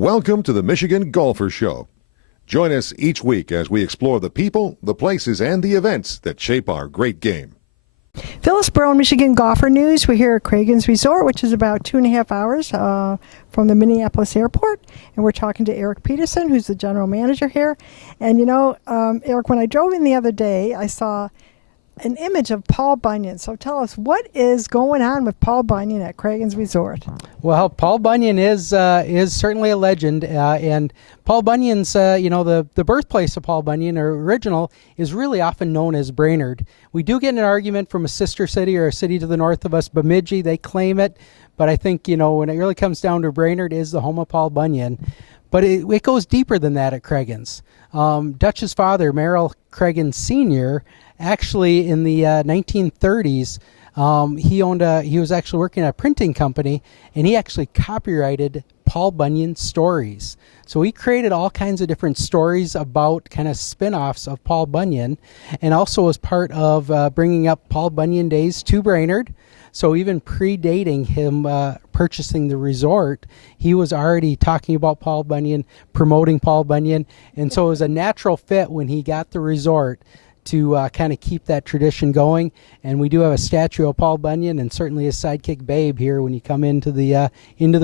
Welcome to the Michigan Golfer Show. Join us each week as we explore the people, the places, and the events that shape our great game. Phyllis Barone, Michigan Golfer News. We're here at Cragun's Resort, which is about 2.5 hours from the Minneapolis airport. And we're talking to Eric Peterson, who's the general manager here. And you know, Eric, when I drove in the other day, I saw an image of Paul Bunyan. So tell us, what is going on with Paul Bunyan at Cragun's Resort? Well, Paul Bunyan is certainly a legend, and Paul Bunyan's, the birthplace of Paul Bunyan, or original, is really often known as Brainerd. We do get an argument from a sister city or a city to the north of us, Bemidji. They claim it, but I think, when it really comes down to Brainerd is the home of Paul Bunyan. But it goes deeper than that at Cragun's. Dutch's father, Merrill Cragun Sr., actually in the 1930s, he was actually working at a printing company, and he actually copyrighted Paul Bunyan stories. So he created all kinds of different stories about kind of spin-offs of Paul Bunyan, and also was part of bringing up Paul Bunyan days to Brainerd. So even predating him purchasing the resort, he was already talking about Paul Bunyan, promoting Paul Bunyan, and so it was a natural fit when he got the resort to kind of keep that tradition going. And we do have a statue of Paul Bunyan and certainly his sidekick Babe here when you come into the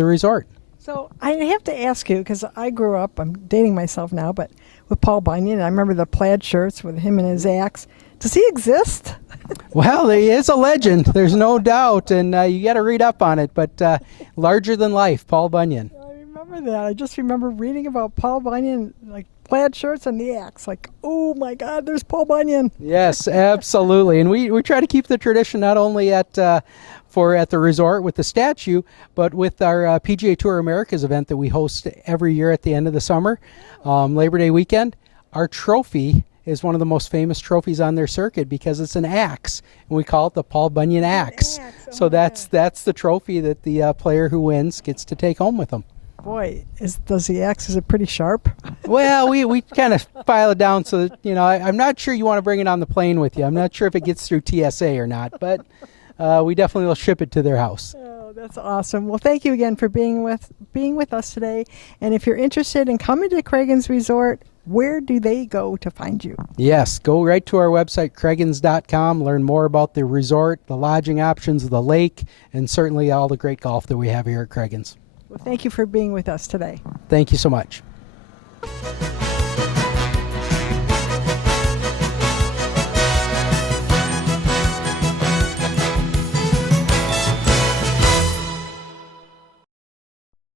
resort. So I have to ask you, because I grew up, I'm dating myself now, but with Paul Bunyan, I remember the plaid shirts with him and his axe. Does he exist? Well, he is a legend, there's no doubt, and you got to read up on it, but larger than life, Paul Bunyan. I remember that. I just remember reading about Paul Bunyan, like plaid shirts and the axe. Like, oh my God, there's Paul Bunyan. Yes, absolutely. And we try to keep the tradition not only at the resort with the statue, but with our PGA Tour Americas event that we host every year at the end of the summer, Labor Day weekend. Our trophy is one of the most famous trophies on their circuit because it's an axe, and we call it the Paul Bunyan axe. So that's the trophy that the player who wins gets to take home with them. Boy, does the axe, is it pretty sharp? Well, we kind of file it down so that, I'm not sure you want to bring it on the plane with you. I'm not sure if it gets through TSA or not, but we definitely will ship it to their house. Oh, that's awesome. Well, thank you again for being with us today. And if you're interested in coming to Cragun's Resort, where do they go to find you? Yes, go right to our website, craguns.com, learn more about the resort, the lodging options, the lake, and certainly all the great golf that we have here at Cragun's. Well, thank you for being with us today. Thank you so much.